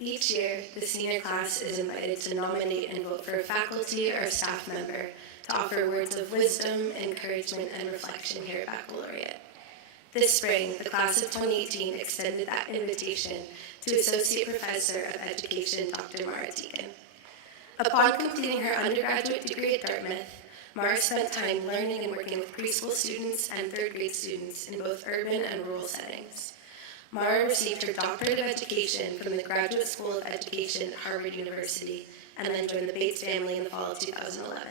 Each year, the senior class is invited to nominate and vote for a faculty or staff member to offer words of wisdom, encouragement, and reflection here at Baccalaureate. This spring, the class of 2018 extended that invitation to Associate Professor of Education, Dr. Mara Tieken. Upon completing her undergraduate degree at Dartmouth, Mara spent time learning and working with preschool students and third grade students in both urban and rural settings. Mara received her doctorate of education from the Graduate School of Education at Harvard University and then joined the Bates family in the fall of 2011.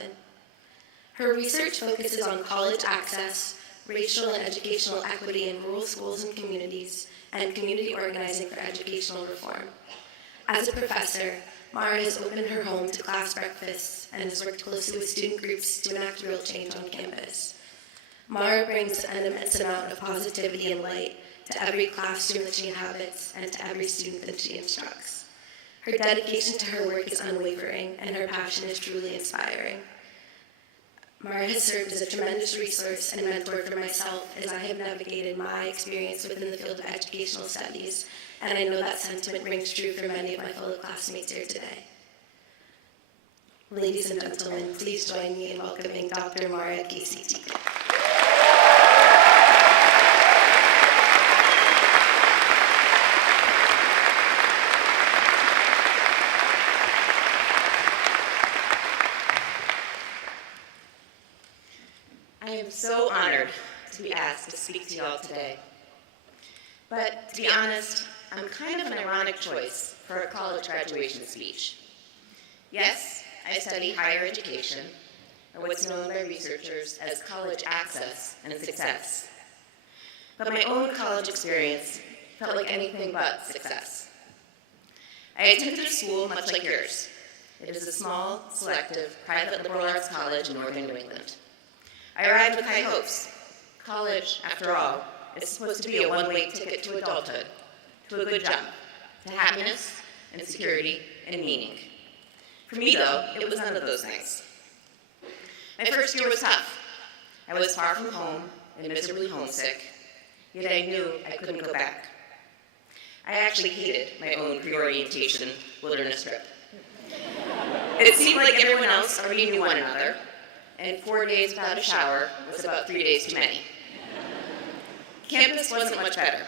Her research focuses on college access, racial and educational equity in rural schools and communities, and community organizing for educational reform. As a professor, Mara has opened her home to class breakfasts and has worked closely with student groups to enact real change on campus. Mara brings an immense amount of positivity and light to every classroom that she inhabits and to every student that she instructs. Her dedication to her work is unwavering, and her passion is truly inspiring. Mara has served as a tremendous resource and mentor for myself as I have navigated my experience within the field of educational studies, and I know that sentiment rings true for many of my fellow classmates here today. Ladies and gentlemen, please join me in welcoming Dr. Mara Casey Tieken. I am so honored to be asked to speak to you all today. But to be honest, I'm kind of an ironic choice for a college graduation speech. Yes, I study higher education, or what's known by researchers as college access and success. But my own college experience felt like anything but success. I attended a school much like yours. It is a small, selective, private liberal arts college in northern New England. I arrived with high hopes. College, after all, is supposed to be a one-way ticket to adulthood, to a good job, to happiness and security and meaning. For me, though, it was none of those things. My first year was tough. I was far from home and miserably homesick, yet I knew I couldn't go back. I actually hated my own pre-orientation wilderness trip. It seemed like everyone else already knew one another, and 4 days without a shower was about 3 days too many. Campus wasn't much better.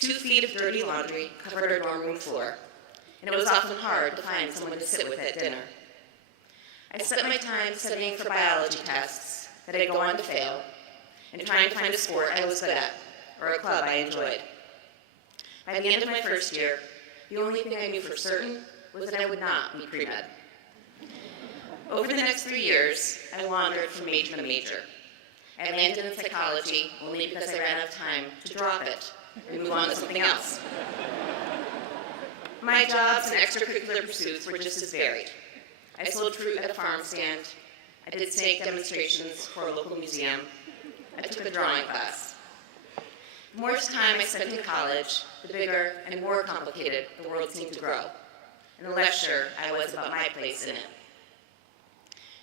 2 feet of dirty laundry covered our dorm room floor, and it was often hard to find someone to sit with at dinner. I spent my time studying for biology tests that I'd go on to fail, and trying to find a sport I was good at, or a club I enjoyed. By the end of my first year, the only thing I knew for certain was that I would not be pre-med. Over the next 3 years, I wandered from major to major. I landed in psychology only because I ran out of time to drop it and move on to something else. My jobs and extracurricular pursuits were just as varied. I sold fruit at a farm stand. I did snake demonstrations for a local museum. I took a drawing class. The more time I spent in college, the bigger and more complicated the world seemed to grow, and the less sure I was about my place in it.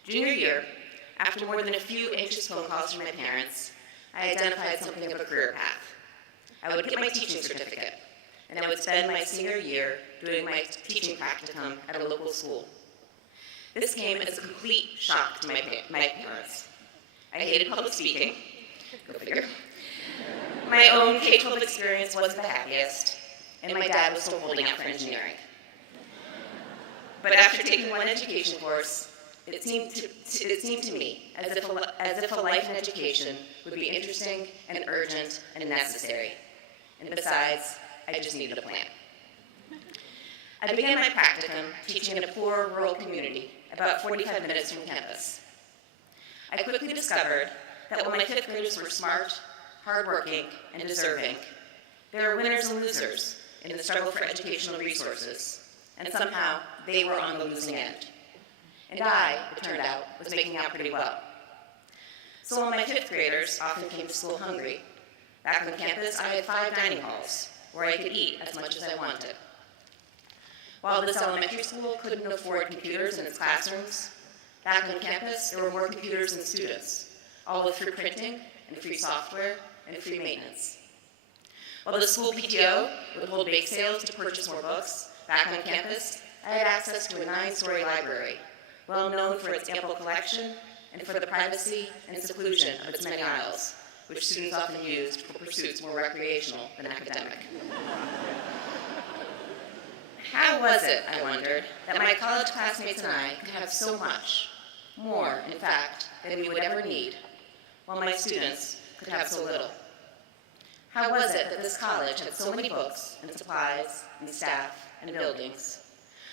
Junior year, after more than a few anxious phone calls from my parents, I identified something of a career path. I would get my teaching certificate, and I would spend my senior year doing my teaching practicum at a local school. This came as a complete shock to my parents. I hated public speaking, go figure. My own K-12 experience wasn't the happiest, and my dad was still holding out for engineering. But after taking one education course, it seemed to me as if a life in education would be interesting and urgent and necessary. And besides, I just needed a plan. I began my practicum teaching in a poor rural community about 45 minutes from campus. I quickly discovered that while my fifth graders were smart, hardworking, and deserving, there were winners and losers in the struggle for educational resources, and somehow they were on the losing end. And I, it turned out, was making out pretty well. So while my fifth graders often came to school hungry, back on campus I had 5 dining halls where I could eat as much as I wanted. While this elementary school couldn't afford computers in its classrooms, back on campus there were more computers than students, all with free printing and free software and free maintenance. While the school PTO would hold bake sales to purchase more books, back on campus, I had access to a 9-story library, well known for its ample collection and for the privacy and seclusion of its many aisles, which students often used for pursuits more recreational than academic. How was it, I wondered, that my college classmates and I could have so much, more, in fact, than we would ever need, while my students could have so little? How was it that this college had so many books and supplies and staff and buildings,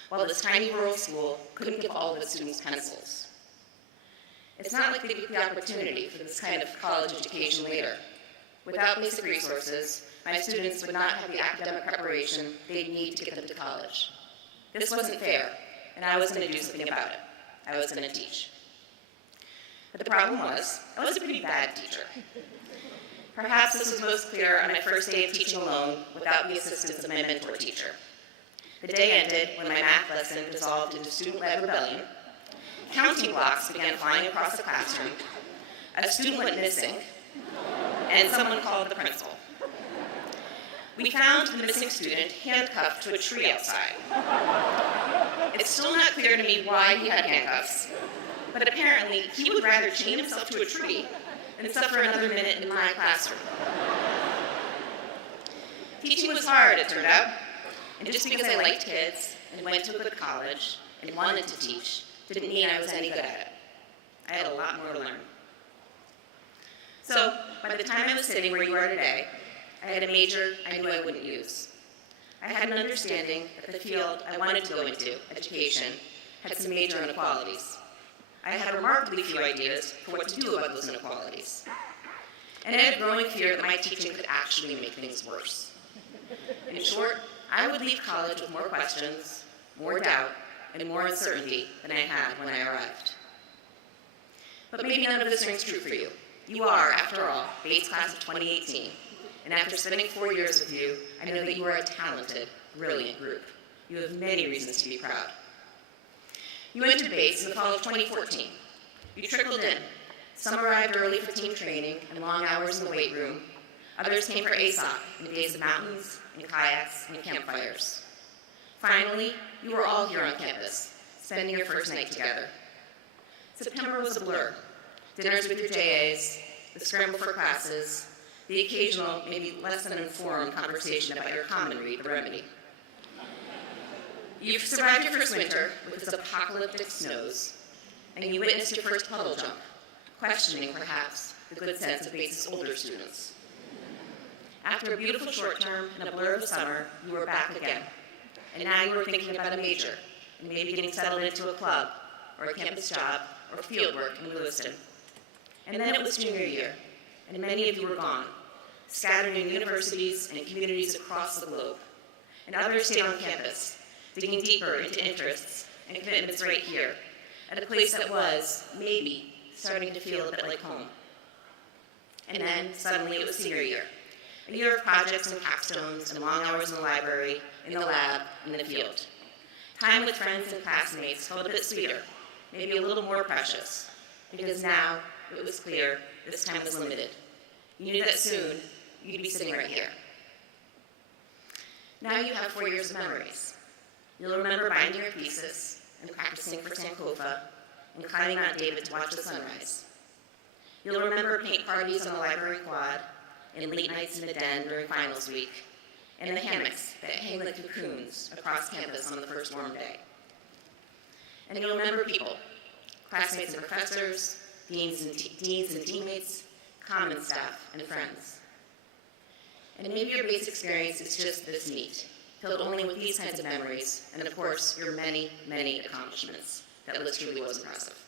while this tiny rural school couldn't give all of its students pencils? It's not like they get the opportunity for this kind of college education later. Without basic resources, my students would not have the academic preparation they'd need to get them to college. This wasn't fair, and I was going to do something about it. I was going to teach. But the problem was, I was a pretty bad teacher. Perhaps this was most clear on my first day of teaching alone without the assistance of my mentor teacher. The day ended when my math lesson dissolved into student-led rebellion. Counting blocks began flying across the classroom. A student went missing, and someone called the principal. We found the missing student handcuffed to a tree outside. It's still not clear to me why he had handcuffs, but apparently he would rather chain himself to a tree than suffer another minute in my classroom. Teaching was hard, it turned out, and just because I liked kids and went to a good college and wanted to teach didn't mean I was any good at it. I had a lot more to learn. So, by the time I was sitting where you are today, I had a major I knew I wouldn't use. I had an understanding that the field I wanted to go into, education, had some major inequalities. I had remarkably few ideas for what to do about those inequalities. And I had a growing fear that my teaching could actually make things worse. In short, I would leave college with more questions, more doubt, and more uncertainty than I had when I arrived. But maybe none of this rings true for you. You are, after all, Bates class of 2018. And after spending 4 years with you, I know that you are a talented, brilliant group. You have many reasons to be proud. You entered Bates in the fall of 2014. You trickled in. Some arrived early for team training and long hours in the weight room. Others came for ASOP in days of mountains and kayaks and campfires. Finally, you were all here on campus, spending your first night together. September was a blur. Dinners with your JAs, the scramble for classes, the occasional, maybe less than informed conversation about your common read, The Remedy. You've survived your first winter with its apocalyptic snows, and you witnessed your first puddle jump, questioning, perhaps, the good sense of Bates' older students. After a beautiful short term and a blur of the summer, you were back again. And now you were thinking about a major, and maybe getting settled into a club, or a campus job, or field work in Lewiston. And then it was junior year, and many of you were gone, scattered in universities and communities across the globe. And others stayed on campus, digging deeper into interests and commitments right here, at a place that was, maybe, starting to feel a bit like home. And then, suddenly, it was senior year. A year of projects and capstones and long hours in the library, in the lab, in the field. Time with friends and classmates felt a bit sweeter, maybe a little more precious, because now it was clear this time was limited. You knew that soon you'd be sitting right here. Now you have 4 years of memories. You'll remember binding your thesis and practicing for Sankofa and climbing Mount David to watch the sunrise. You'll remember paint parties on the library quad and late nights in the den during finals week, and the hammocks that hang like cocoons across campus on the first warm day. And you'll remember people, classmates and professors, deans and teammates, common staff, and friends. And maybe your Bates experience is just this neat, filled only with these kinds of memories, and of course, your many, many accomplishments. That list truly was impressive.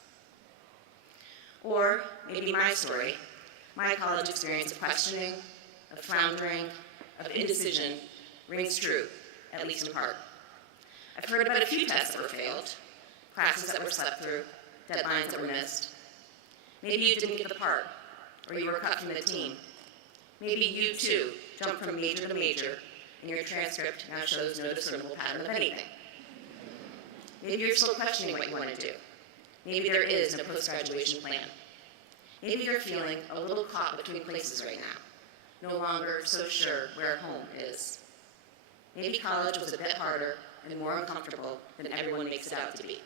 Or maybe my story, my college experience of questioning, of floundering, of indecision, rings true, at least in part. I've heard about a few tests that were failed, classes that were slept through, deadlines that were missed. Maybe you didn't get the part, or you were cut from the team. Maybe you, too, jumped from major to major, and your transcript now shows no discernible pattern of anything. Maybe you're still questioning what you want to do. Maybe there is no post-graduation plan. Maybe you're feeling a little caught between places right now, no longer so sure where home is. Maybe college was a bit harder and more uncomfortable than everyone makes it out to be.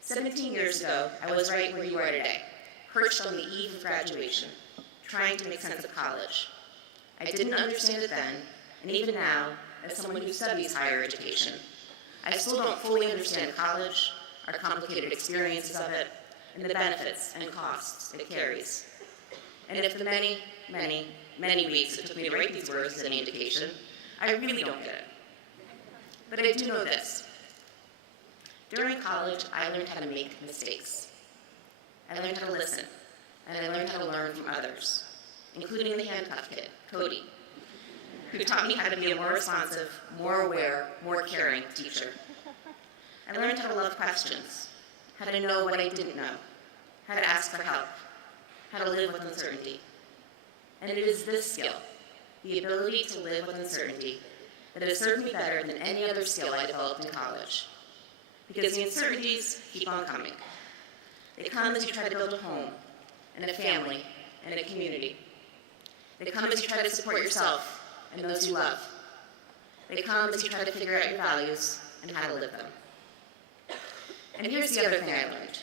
17 years ago, I was right where you are today, perched on the eve of graduation, trying to make sense of college. I didn't understand it then, and even now, as someone who studies higher education, I still don't fully understand college, our complicated experiences of it, and the benefits and costs it carries. And if the many, many, many weeks it took me to write these words as any indication, I really don't get it. But I do know this. During college, I learned how to make mistakes. I learned how to listen, and I learned how to learn from others, including the handcuff kid, Cody, who taught me how to be a more responsive, more aware, more caring teacher. I learned how to love questions, how to know what I didn't know, how to ask for help, how to live with uncertainty. And it is this skill, the ability to live with uncertainty, that has served me better than any other skill I developed in college. Because the uncertainties keep on coming. They come as you try to build a home, and a family, and a community. They come as you try to support yourself and those you love. They come as you try to figure out your values and how to live them. And here's the other thing I learned.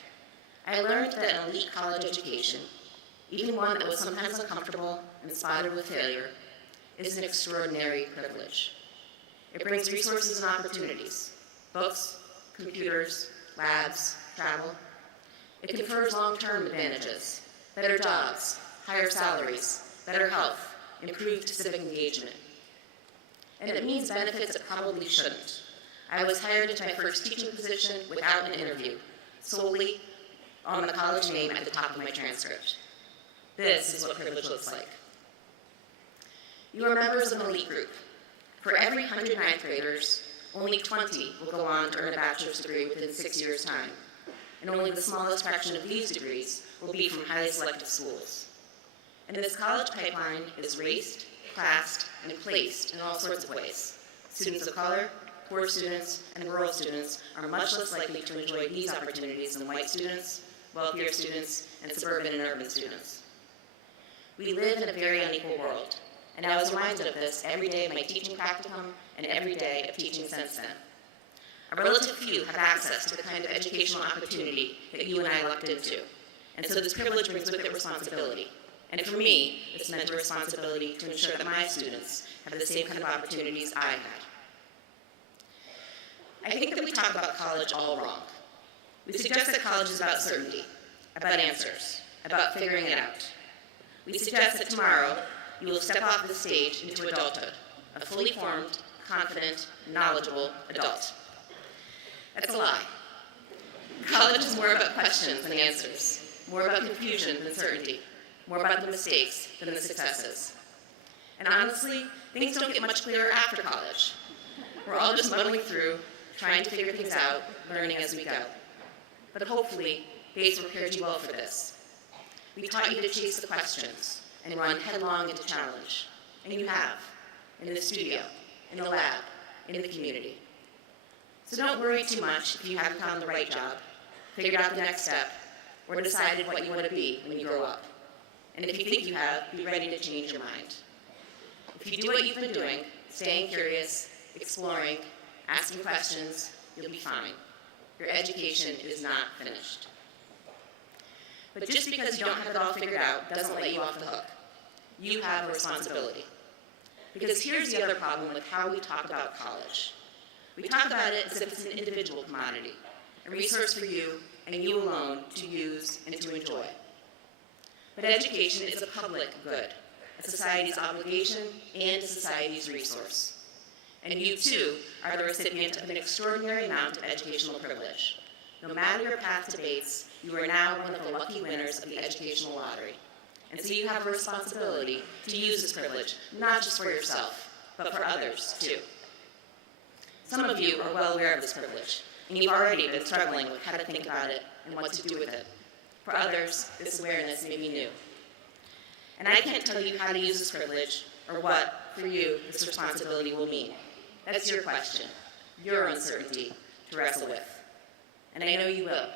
I learned that an elite college education, even one that was sometimes uncomfortable and spotted with failure, is an extraordinary privilege. It brings resources and opportunities, books, computers, labs, travel. It confers long-term advantages, better jobs, higher salaries, better health, improved civic engagement. And it means benefits it probably shouldn't. I was hired into my first teaching position without an interview, solely on the college name at the top of my transcript. This is what privilege looks like. You are members of an elite group. For every 100 ninth graders, only 20 will go on to earn a bachelor's degree within 6 years' time, and only the smallest fraction of these degrees will be from highly selective schools. And this college pipeline is raced, classed, and placed in all sorts of ways. Students of color, poor students, and rural students are much less likely to enjoy these opportunities than white students, wealthier students, and suburban and urban students. We live in a very unequal world, and I was reminded of this every day of my teaching practicum and every day of teaching since then. A relative few have access to the kind of educational opportunity that you and I lucked into, and so this privilege brings with it responsibility. And for me, this meant a responsibility to ensure that my students have the same kind of opportunities I had. I think that we talk about college all wrong. We suggest that college is about certainty, about answers, about figuring it out. We suggest that tomorrow you will step off the stage into adulthood, a fully formed, confident, knowledgeable adult. That's a lie. College is more about questions than answers, more about confusion than certainty, more about the mistakes than the successes. And honestly, things don't get much clearer after college. We're all just muddling through, trying to figure things out, learning as we go. But hopefully, Bates prepared you well for this. We taught you to chase the questions and run headlong into challenge. And you have, in the studio, in the lab, in the community. So don't worry too much if you haven't found the right job, figured out the next step, or decided what you want to be when you grow up. And if you think you have, be ready to change your mind. If you do what you've been doing, staying curious, exploring, asking questions, you'll be fine. Your education is not finished. But just because you don't have it all figured out doesn't let you off the hook. You have a responsibility. Because here's the other problem with how we talk about college. We talk about it as if it's an individual commodity, a resource for you and you alone to use and to enjoy. But education is a public good, a society's obligation and a society's resource. And you, too, are the recipient of an extraordinary amount of educational privilege. No matter your path to Bates, you are now one of the lucky winners of the educational lottery. And so you have a responsibility to use this privilege, not just for yourself, but for others, too. Some of you are well aware of this privilege, and you've already been struggling with how to think about it and what to do with it. For others, this awareness may be new. And I can't tell you how to use this privilege or what, for you, this responsibility will mean. That's your question, your uncertainty to wrestle with. And I know you will.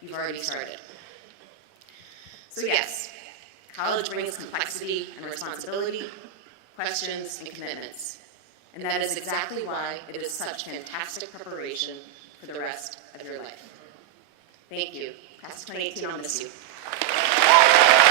You've already started. So yes, college brings complexity and responsibility, questions and commitments. And that is exactly why it is such fantastic preparation for the rest of your life. Thank you. Class of 2018, I'll miss you.